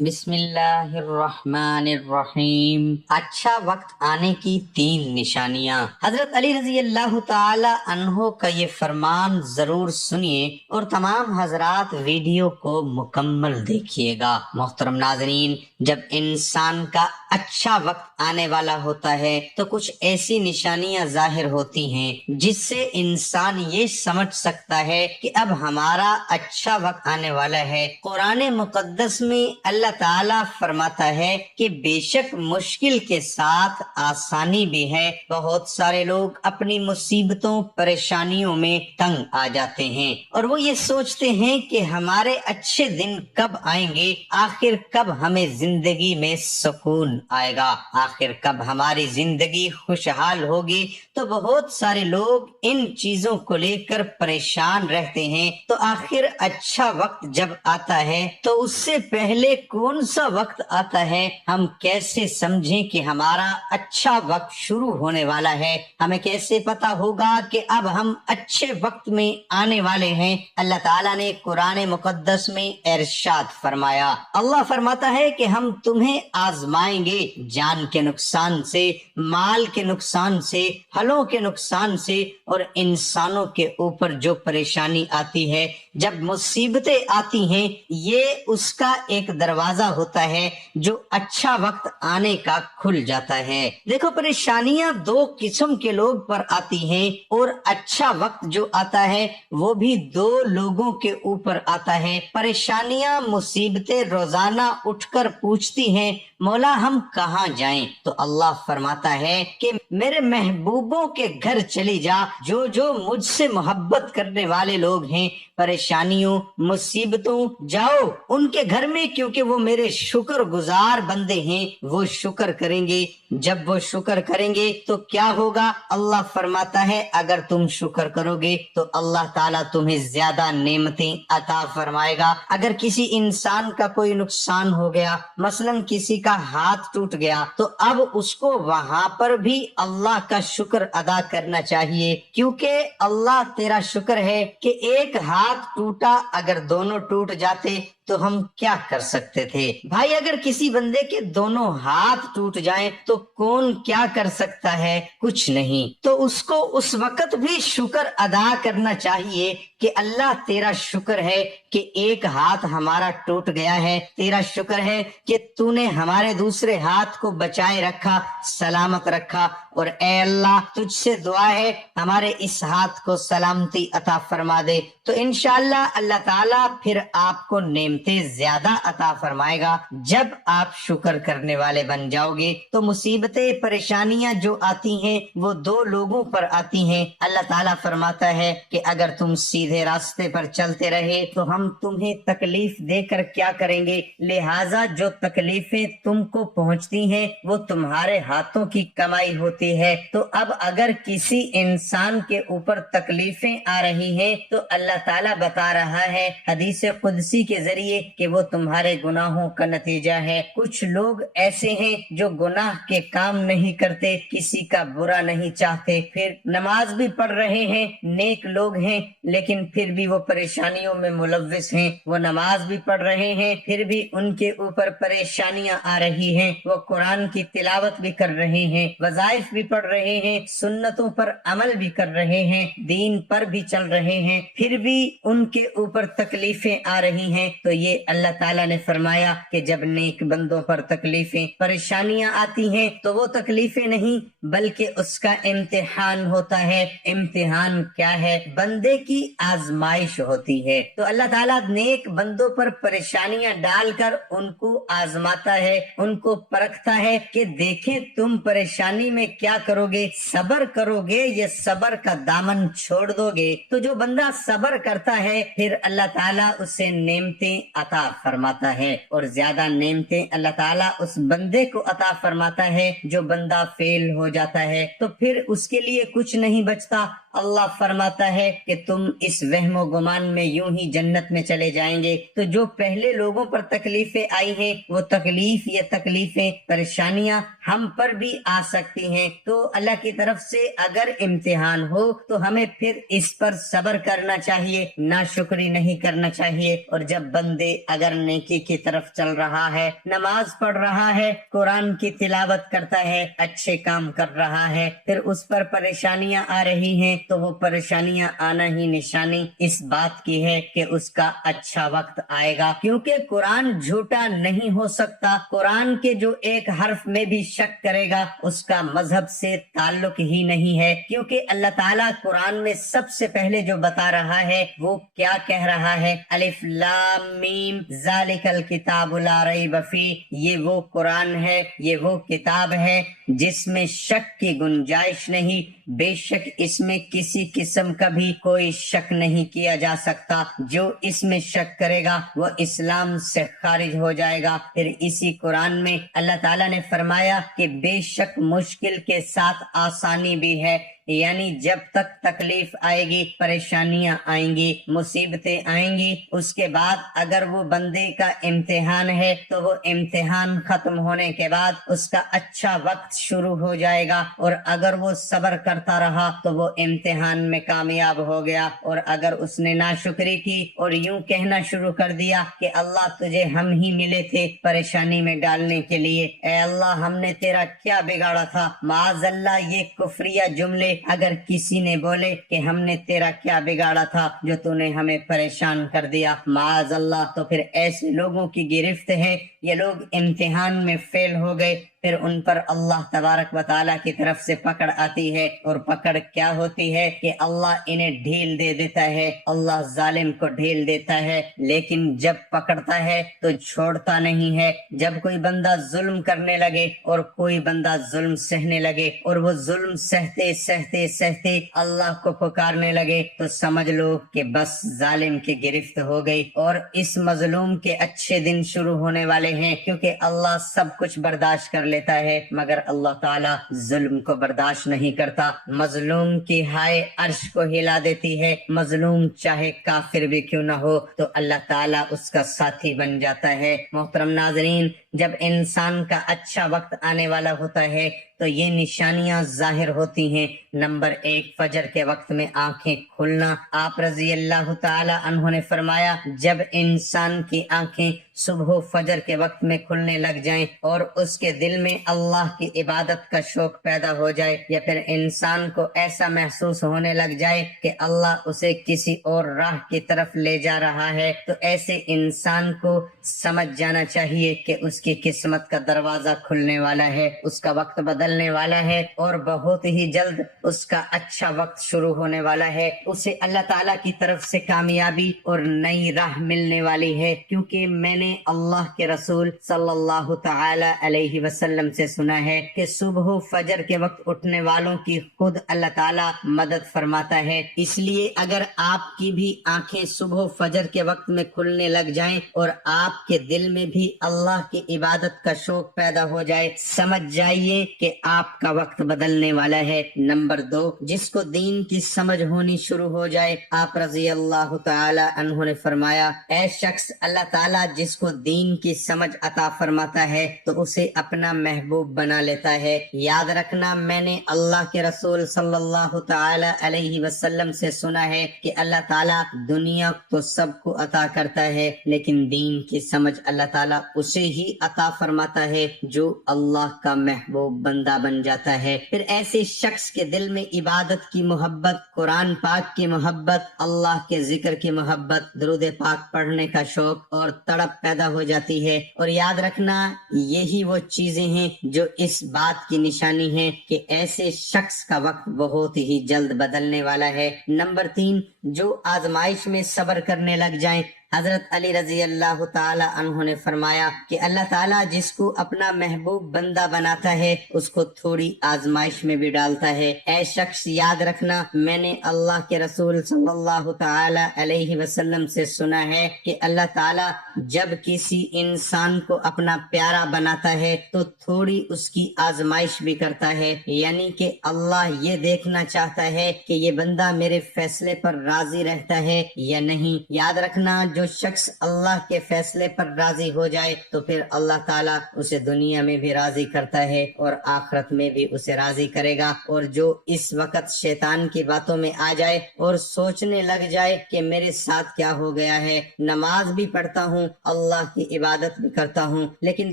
بسم اللہ الرحمن الرحیم۔ اچھا وقت آنے کی 3 نشانیاں۔ حضرت علی رضی اللہ تعالی عنہ کا یہ فرمان ضرور سنیے اور تمام حضرات ویڈیو کو مکمل دیکھیے گا۔ محترم ناظرین، جب انسان کا اچھا وقت آنے والا ہوتا ہے تو کچھ ایسی نشانیاں ظاہر ہوتی ہیں جس سے انسان یہ سمجھ سکتا ہے کہ اب ہمارا اچھا وقت آنے والا ہے۔ قرآن مقدس میں اللہ تعالیٰ فرماتا ہے کہ بے شک مشکل کے ساتھ آسانی بھی ہے۔ بہت سارے لوگ اپنی مصیبتوں پریشانیوں میں تنگ آ جاتے ہیں اور وہ یہ سوچتے ہیں کہ ہمارے اچھے دن کب آئیں گے، آخر کب ہمیں زندگی میں سکون آئے گا، آخر کب ہماری زندگی خوشحال ہوگی۔ تو بہت سارے لوگ ان چیزوں کو لے کر پریشان رہتے ہیں۔ تو آخر اچھا وقت جب آتا ہے تو اس سے پہلے کون سا وقت آتا ہے؟ ہم کیسے سمجھیں کہ ہمارا اچھا وقت شروع ہونے والا ہے؟ ہمیں کیسے پتا ہوگا کہ اب ہم اچھے وقت میں آنے والے ہیں؟ اللہ تعالیٰ نے قرآن مقدس میں ارشاد فرمایا، اللہ فرماتا ہے کہ ہم تمہیں آزمائیں گے جان کے نقصان سے، مال کے نقصان سے، پھلوں کے نقصان سے اور انسانوں کے اوپر جو پریشانی آتی ہے، جب مصیبتیں آتی ہیں، یہ اس کا ایک دروازہ ہوتا ہے جو اچھا وقت آنے کا کھل جاتا ہے۔ دیکھو، پریشانیاں 2 قسم کے لوگ پر آتی ہیں اور اچھا وقت جو آتا ہے وہ بھی 2 لوگوں کے اوپر آتا ہے۔ پریشانیاں، مصیبتیں روزانہ اٹھ کر پوچھتی ہیں، مولا ہم کہاں جائیں؟ تو اللہ فرماتا ہے کہ میرے محبوبوں کے گھر چلی جا، جو جو مجھ سے محبت کرنے والے لوگ ہیں، پریشانیوں، مصیبتوں، جاؤ ان کے گھر میں، کیونکہ وہ میرے شکر گزار بندے ہیں، وہ شکر کریں گے۔ جب وہ شکر کریں گے تو کیا ہوگا؟ اللہ فرماتا ہے اگر تم شکر کرو گے تو اللہ تعالیٰ تمہیں زیادہ نعمتیں عطا فرمائے گا۔ اگر کسی انسان کا کوئی نقصان ہو گیا، مثلا کسی کا ہاتھ ٹوٹ گیا، تو اب اس کو وہاں پر بھی اللہ کا شکر ادا کرنا چاہیے، کیونکہ اللہ تیرا شکر ہے کہ ایک ہاتھ ٹوٹا، اگر دونوں ٹوٹ جاتے تو ہم کیا کر سکتے تھے؟ بھائی، اگر کسی بندے کے دونوں ہاتھ ٹوٹ جائیں تو کون کیا کر سکتا ہے؟ کچھ نہیں۔ تو اس کو اس وقت بھی شکر ادا کرنا چاہیے کہ اللہ تیرا شکر ہے کہ ایک ہاتھ ہمارا ٹوٹ گیا ہے، تیرا شکر ہے کہ تو نے ہمارے دوسرے ہاتھ کو بچائے رکھا، سلامت رکھا، اور اے اللہ تجھ سے دعا ہے ہمارے اس ہاتھ کو سلامتی عطا فرما دے۔ تو انشاءاللہ اللہ تعالیٰ پھر آپ کو نعمتیں زیادہ عطا فرمائے گا جب آپ شکر کرنے والے بن جاؤ گے۔ تو مصیبتیں، پریشانیاں جو آتی ہیں وہ 2 لوگوں پر آتی ہیں۔ اللہ تعالیٰ فرماتا ہے کہ اگر تم سیدھے راستے پر چلتے رہے تو ہم تمہیں تکلیف دے کر کیا کریں گے؟ لہٰذا جو تکلیفیں تم کو پہنچتی ہیں وہ تمہارے ہاتھوں کی کمائی ہوتی ہے۔ تو اب اگر کسی انسان کے اوپر تکلیفیں آ رہی ہیں تو اللہ تعالیٰ بتا رہا ہے حدیث قدسی کے ذریعے کہ وہ تمہارے گناہوں کا نتیجہ ہے۔ کچھ لوگ ایسے ہیں جو گناہ کے کام نہیں کرتے، کسی کا برا نہیں چاہتے، پھر نماز بھی پڑھ رہے ہیں، نیک لوگ ہیں، لیکن پھر بھی وہ پریشانیوں میں ملوث ہیں۔ وہ نماز بھی پڑھ رہے ہیں، پھر بھی ان کے اوپر پریشانیاں آ رہی ہیں۔ وہ قرآن کی تلاوت بھی کر رہے ہیں، وظائف بھی پڑھ رہے ہیں، سنتوں پر عمل بھی کر رہے ہیں، دین پر بھی چل رہے ہیں، پھر بھی ان کے اوپر تکلیفیں آ رہی ہیں۔ تو یہ اللہ تعالیٰ نے فرمایا کہ جب نیک بندوں پر تکلیفیں، پریشانیاں آتی ہیں تو وہ تکلیفیں نہیں بلکہ اس کا امتحان ہوتا ہے۔ امتحان کیا ہے؟ بندے کی آزمائش ہوتی ہے۔ تو اللہ تعالیٰ نیک بندوں پر پریشانیاں ڈال کر ان کو آزماتا ہے، ان کو پرکھتا ہے کہ دیکھیں تم پریشانی میں کیا کرو گے، صبر کرو گے یا صبر کا دامن چھوڑ دو گے۔ تو جو بندہ صبر کرتا ہے پھر اللہ تعالیٰ اسے نعمتیں عطا فرماتا ہے، اور زیادہ نعمتیں اللہ تعالیٰ اس بندے کو عطا فرماتا ہے۔ جو بندہ فیل ہو جاتا ہے تو پھر اس کے لیے کچھ نہیں بچتا، اللہ فرماتا ہے کہ تم اس وہم و گمان میں یوں ہی جنت میں چلے جائیں گے۔ تو جو پہلے لوگوں پر تکلیفیں آئی ہیں وہ تکلیف یا تکلیفیں پریشانیاں ہم پر بھی آ سکتی ہیں، تو اللہ کی طرف سے اگر امتحان ہو تو ہمیں پھر اس پر صبر کرنا چاہیے، ناشکری نہیں کرنا چاہیے۔ اور جب بندے اگر نیکی کی طرف چل رہا ہے، نماز پڑھ رہا ہے، قرآن کی تلاوت کرتا ہے، اچھے کام کر رہا ہے، پھر اس پر پریشانیاں آ رہی ہیں، تو وہ پریشانیاں آنا ہی نشانی اس بات کی ہے کہ اس کا اچھا وقت آئے گا، کیونکہ قرآن جھوٹا نہیں ہو سکتا۔ قرآن کے جو ایک حرف میں بھی شک کرے گا اس کا مذہب سے تعلق ہی نہیں ہے، کیونکہ اللہ تعالیٰ قرآن میں سب سے پہلے جو بتا رہا ہے وہ کیا کہہ رہا ہے؟ الف لام میم ذالک الکتاب لا ریب فیہ، یہ وہ قرآن ہے، یہ وہ کتاب ہے جس میں شک کی گنجائش نہیں، بے شک اس میں کسی قسم کا بھی کوئی شک نہیں کیا جا سکتا۔ جو اس میں شک کرے گا وہ اسلام سے خارج ہو جائے گا۔ پھر اسی قرآن میں اللہ تعالیٰ نے فرمایا کہ بے شک مشکل کے ساتھ آسانی بھی ہے، یعنی جب تک تکلیف آئے گی، پریشانیاں آئیں گی، مصیبتیں آئیں گی، اس کے بعد اگر وہ بندے کا امتحان ہے تو وہ امتحان ختم ہونے کے بعد اس کا اچھا وقت شروع ہو جائے گا، اور اگر وہ صبر کرتا رہا تو وہ امتحان میں کامیاب ہو گیا۔ اور اگر اس نے ناشکری کی اور یوں کہنا شروع کر دیا کہ اللہ تجھے ہم ہی ملے تھے پریشانی میں ڈالنے کے لیے، اے اللہ ہم نے تیرا کیا بگاڑا تھا، معاذ اللہ یہ کفریہ جملے اگر کسی نے بولے کہ ہم نے تیرا کیا بگاڑا تھا جو تو نے ہمیں پریشان کر دیا، معاذ اللہ، تو پھر ایسے لوگوں کی گرفت ہے، یہ لوگ امتحان میں فیل ہو گئے، پھر ان پر اللہ تبارک و تعالیٰ کی طرف سے پکڑ آتی ہے، اور پکڑ کیا ہوتی ہے کہ اللہ انہیں ڈھیل دے دیتا ہے، اللہ ظالم کو ڈھیل دیتا ہے، لیکن جب پکڑتا ہے تو چھوڑتا نہیں ہے۔ جب کوئی بندہ ظلم کرنے لگے اور کوئی بندہ ظلم سہنے لگے اور وہ ظلم سہتے سہتے سہتے اللہ کو پکارنے لگے تو سمجھ لو کہ بس ظالم کی گرفت ہو گئی، اور اس مظلوم کے اچھے دن شروع ہونے والے ہیں، کیونکہ اللہ سب کچھ برداشت کر لیتا ہے مگر اللہ تعالیٰ ظلم کو برداشت نہیں کرتا۔ مظلوم کی ہائے عرش کو ہلا دیتی ہے، مظلوم چاہے کافر بھی کیوں نہ ہو تو اللہ تعالیٰ اس کا ساتھی بن جاتا ہے۔ محترم ناظرین، جب انسان کا اچھا وقت آنے والا ہوتا ہے تو یہ نشانیاں ظاہر ہوتی ہیں۔ نمبر 1، فجر کے وقت میں آنکھیں کھلنا۔ آپ رضی اللہ تعالی عنہ نے فرمایا جب انسان کی آنکھیں صبح و فجر کے وقت میں کھلنے لگ جائیں اور اس کے دل میں اللہ کی عبادت کا شوق پیدا ہو جائے، یا پھر انسان کو ایسا محسوس ہونے لگ جائے کہ اللہ اسے کسی اور راہ کی طرف لے جا رہا ہے، تو ایسے انسان کو سمجھ جانا چاہیے کہ اس کی قسمت کا دروازہ کھلنے والا ہے، اس کا وقت بدلنے والا ہے، اور بہت ہی جلد اس کا اچھا وقت شروع ہونے والا ہے۔ اسے اللہ تعالیٰ کی طرف سے کامیابی اور نئی راہ ملنے والی ہے، کیونکہ میں نے اللہ کے رسول صلی اللہ تعالی علیہ وسلم سے سنا ہے کہ صبح و فجر کے وقت اٹھنے والوں کی خود اللہ تعالیٰ مدد فرماتا ہے۔ اس لیے اگر آپ کی بھی آنکھیں صبح و فجر کے وقت میں کھلنے لگ جائیں اور آپ کے دل میں بھی اللہ کی عبادت کا شوق پیدا ہو جائے، سمجھ جائیے کہ آپ کا وقت بدلنے والا ہے۔ نمبر 2، جس کو دین کی سمجھ ہونی شروع ہو جائے، آپ رضی اللہ تعالی عنہ نے فرمایا اے شخص، اللہ تعالیٰ جس کو دین کی سمجھ عطا فرماتا ہے تو اسے اپنا محبوب بنا لیتا ہے۔ یاد رکھنا، میں نے اللہ کے رسول صلی اللہ تعالی علیہ وسلم سے سنا ہے کہ اللہ تعالیٰ دنیا تو سب کو عطا کرتا ہے لیکن دین کی سمجھ اللہ تعالیٰ اسے ہی عطا فرماتا ہے جو اللہ کا محبوب بندہ بن جاتا ہے۔ پھر ایسے شخص کے دل میں عبادت کی محبت، قرآن پاک کی محبت، اللہ کے ذکر کی محبت، درود پاک پڑھنے کا شوق اور تڑپ پیدا ہو جاتی ہے۔ اور یاد رکھنا، یہی وہ چیزیں ہیں جو اس بات کی نشانی ہے کہ ایسے شخص کا وقت بہت ہی جلد بدلنے والا ہے۔ نمبر 3، جو آزمائش میں صبر کرنے لگ جائیں۔ حضرت علی رضی اللہ تعالی عنہ نے فرمایا کہ اللہ تعالیٰ جس کو اپنا محبوب بندہ بناتا ہے اس کو تھوڑی آزمائش میں بھی ڈالتا ہے۔ اے شخص یاد رکھنا، میں نے اللہ کے رسول صلی اللہ تعالی علیہ وسلم سے سنا ہے کہ اللہ تعالیٰ جب کسی انسان کو اپنا پیارا بناتا ہے تو تھوڑی اس کی آزمائش بھی کرتا ہے، یعنی کہ اللہ یہ دیکھنا چاہتا ہے کہ یہ بندہ میرے فیصلے پر راضی رہتا ہے یا نہیں۔ یاد رکھنا، جو شخص اللہ کے فیصلے پر راضی ہو جائے تو پھر اللہ تعالیٰ اسے دنیا میں بھی راضی کرتا ہے اور آخرت میں بھی اسے راضی کرے گا۔ اور جو اس وقت شیطان کی باتوں میں آ جائے اور سوچنے لگ جائے کہ میرے ساتھ کیا ہو گیا ہے، نماز بھی پڑھتا ہوں، اللہ کی عبادت بھی کرتا ہوں، لیکن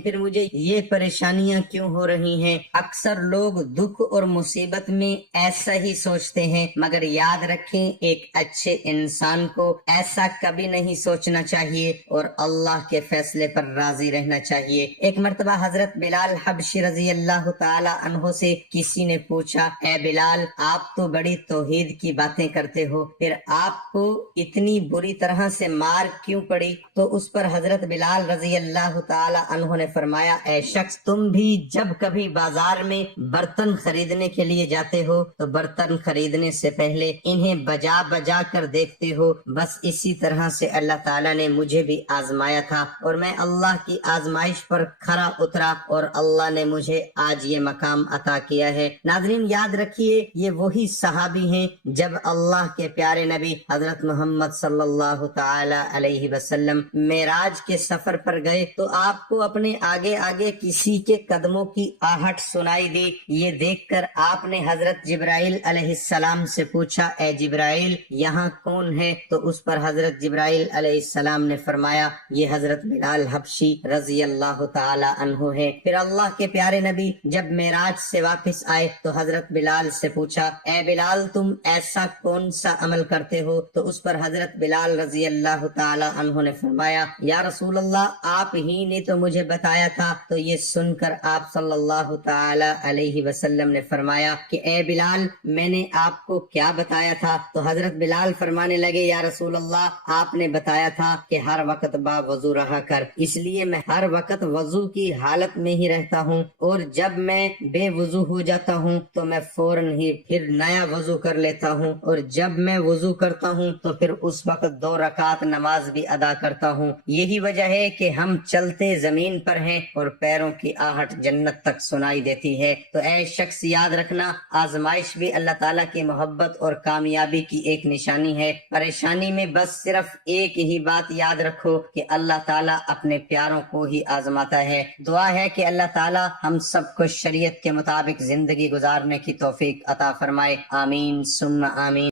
پھر مجھے یہ پریشانیاں کیوں ہو رہی ہیں؟ اکثر لوگ دکھ اور مصیبت میں ایسا ہی سوچتے ہیں، مگر یاد رکھیں ایک اچھے انسان کو ایسا کبھی نہیں سوچنا چاہیے اور اللہ کے فیصلے پر راضی رہنا چاہیے۔ ایک مرتبہ حضرت بلال حبشی رضی اللہ تعالی عنہ سے کسی نے پوچھا، اے بلال، آپ تو بڑی توحید کی باتیں کرتے ہو، پھر آپ کو اتنی بری طرح سے مار کیوں پڑی؟ تو اس پر حضرت بلال رضی اللہ تعالی عنہ نے فرمایا، اے شخص، تم بھی جب کبھی بازار میں برتن خریدنے کے لیے جاتے ہو تو برتن خریدنے سے پہلے انہیں بجا بجا کر دیکھتے ہو، بس اسی طرح سے اللہ تعالیٰ نے مجھے بھی آزمایا تھا اور میں اللہ کی آزمائش پر کھرا اترا اور اللہ نے مجھے آج یہ مقام عطا کیا ہے۔ ناظرین یاد رکھیے، یہ وہی صحابی ہیں جب اللہ کے پیارے نبی حضرت محمد صلی اللہ تعالی علیہ وسلم معراج کے سفر پر گئے تو آپ کو اپنے آگے آگے کسی کے قدموں کی آہٹ سنائی دی۔ یہ دیکھ کر آپ نے حضرت جبرائیل علیہ السلام سے پوچھا، اے جبرائیل، یہاں کون ہے؟ تو اس پر حضرت جبرائیل علیہ السلام نے فرمایا، یہ حضرت بلال حبشی رضی اللہ تعالی عنہ ہے۔ پھر اللہ کے پیارے نبی جب معراج سے واپس آئے تو حضرت بلال سے پوچھا، اے بلال، تم ایسا کون سا عمل کرتے ہو؟ تو اس پر حضرت بلال رضی اللہ تعالی عنہ نے فرمایا، یا رسول اللہ، آپ ہی نے تو مجھے بتایا تھا۔ تو یہ سن کر آپ صلی اللہ تعالی علیہ وسلم نے فرمایا کہ اے بلال، میں نے آپ کو کیا بتایا تھا؟ تو حضرت بلال فرمانے لگے، یا رسول اللہ، آپ نے بتایا تھا کہ ہر وقت با وضو رہا کر، اس لیے میں ہر وقت وضو کی حالت میں ہی رہتا ہوں، اور جب میں بے وضو ہو جاتا ہوں تو میں فوراً ہی پھر نیا وضو کر لیتا ہوں، اور جب میں وضو کرتا ہوں تو پھر اس وقت 2 رکعت نماز بھی ادا کرتا ہوں۔ یہی وجہ ہے کہ ہم چلتے زمین پر ہیں اور پیروں کی آہٹ جنت تک سنائی دیتی ہے۔ تو اے شخص یاد رکھنا، آزمائش بھی اللہ تعالیٰ کی محبت اور کامیابی کی ایک نشانی ہے۔ پریشانی میں بس صرف ایک ہی بات یاد رکھو کہ اللہ تعالیٰ اپنے پیاروں کو ہی آزماتا ہے۔ دعا ہے کہ اللہ تعالیٰ ہم سب کو شریعت کے مطابق زندگی گزارنے کی توفیق عطا فرمائے، آمین ثم آمین۔